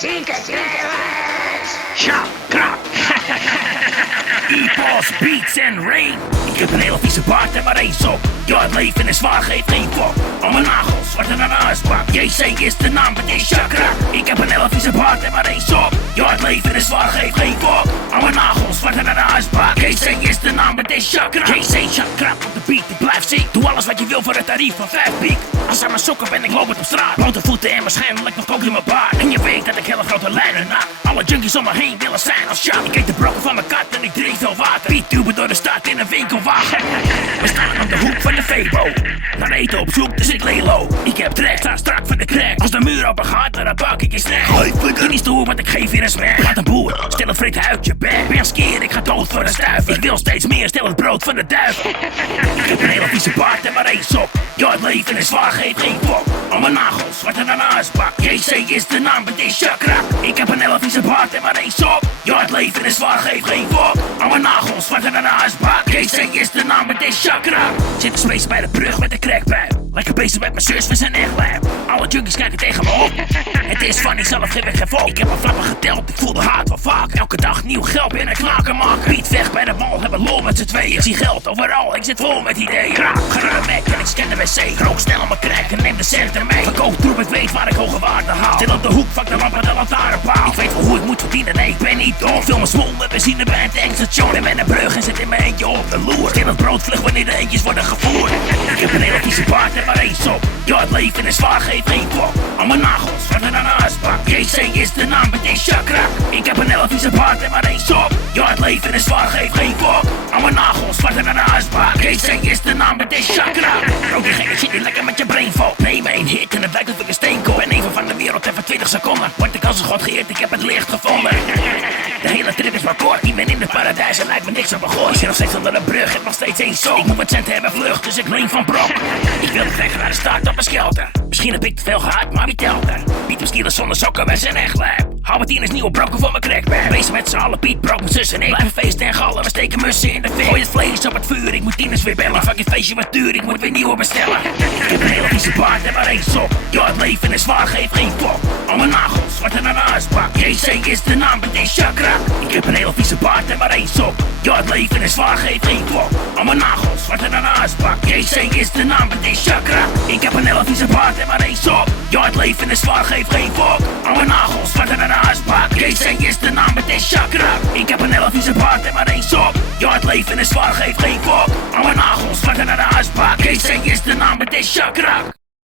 ZiekeTrailers. Epoz Beatz en Rain. Ik heb een hele vieze baard en maar eens op. Ja, het leven is zwaar, geeft geen kop. Al mijn nagels worden naar de huisbak. JC is de naam, het is Chakra. Ik heb een hele vieze baard en maar eens op. Ja, het leven is zwaar, geeft geen kop. Al mijn nagels worden naar de huisbak. JC is de naam, het is Chakra. JC Chakra op de beat, ik blijf ziek. Doe alles wat je wil voor het tarief van 5 piek. Als aan mijn sokken ben ik lopend op straat. Blote voeten en waarschijnlijk nog kook in mijn baard. En je weet dat ik hele grote lijnen na. Alle junkies om me heen willen zijn als Sjaak. Ik eet de brokken van mijn kat en ik drink veel water. Piet-tuben door de stad in een winkelwagen. We staan op de hoek van de Febo. Naar eten op zoek, dus ik lay low. Ik heb trek, sta strak van de crack. Als de muur open gaat, dan bak ik je snel. Je niet stoer, want ik geef je een smack. Laat een boer, stel het friet uit je bek. Ben skeer, ik ga dood voor de stuif. Ik wil steeds meer, stel het brood van de duivel. Ik heb een hele vieze baard en maar eens op. Ja, het leven is zwaar, geeft geen kop. Al mijn nagels worden naar de huisbak. JC is de naam, het is Chakra. Ik heb een hele vieze baard en maar eens op. Ja, het leven is zwaar, geeft geen kop. Al mijn nagels worden naar de huisbak. JC is de naam, het is Chakra. Zit te spacen bij de brug met de crackpijp. Lekker bezig met mijn zus, we zijn echt lijp. Alle junkies kijken tegen me op. Het is funny, zelf geef ik geen vol. Ik heb mijn flappen geteld, ik voel de haat wel vaak. Elke dag nieuw geld binnen knaken maken. Piet weg bij de wal, hebben lol met z'n tweeën. Ik zie geld overal, ik zit vol met ideeën. Ga naar de Mac en ik scan de wc. Rook snel aan mijn crack en neem de centen mee. Verkoop troep, ik weet waar ik hoge waarde haal. Stil op de hoek, vak de lamp en de lantaarnpaal. Ik weet wel hoe ik moet verdienen, nee ik ben niet dom. Vul mijn smol met benzine bij een tankstation. En met een brug en zit in mijn eentje op de loer. Stil het brood vlug wanneer de eentjes worden gevoerd. Ik heb een hele vieze baard en maar eens op. Ja, het leven is zwaar, geeft geen kop. Al mijn nagels worden naar de huisbak. JC is de naam, het is Chakra. Ik heb een hele vieze baard en maar eens op. Ja, het leven is zwaar, geeft geen kop. Al mijn nagels worden naar de huisbak. JC is de naam, het is Chakra. Rook die gekke shit niet lekker met je brain vol. Neem één hit en het lijkt dat ik een steenkool. Ben even van de wereld even 20 seconden. Word ik als een god geëerd, ik heb het licht gevonden. De hele trip is maar kort, ik ben in het paradijs en lijkt me niks op een gooi. Ik zit nog steeds onder de brug, heb nog steeds één zo. Ik moet wat centen hebben vlucht, dus ik leen van brok. Ik wil trekken naar de start op mijn skelter. Misschien heb ik te veel gehad, maar wie telt er? Piet op skielen zonder sokken, wij zijn echt lijp. Hou wat is nieuwe brokken voor mijn crackband. Wees met z'n allen, Piet, brok, mijn zus en ik. Blijven feesten en gallen, we steken mussen in de fik. Gooi het vlees op het vuur, ik moet tieners weer bellen. Fuck je feestje wat duur, ik moet weer nieuwe bestellen. Ik heb een hele vieze baard en maar eens op. Ja, het leven is zwaar, geeft geen kop. Al mijn nagels worden naar de huisbak. JC is de naam, het is Chakra. Ik heb een hele vieze baard en maar eens op. Ja, het leven is zwaar, geeft geen kop. Al mijn nagels worden naar de huisbak. JC is de naam, het is Chakra. Ik heb een hele vieze baard en maar eens op. Ja, het leven is zwaar, geeft geen kop. Al mijn nagels worden naar de huisbak. JC is de naam, het is Chakra. Ik heb een hele vieze baard en maar eens op. Ja, het leven is zwaar, geeft geen kop. Al mijn nagels worden naar de huisbak. JC is de naam, het is Chakra.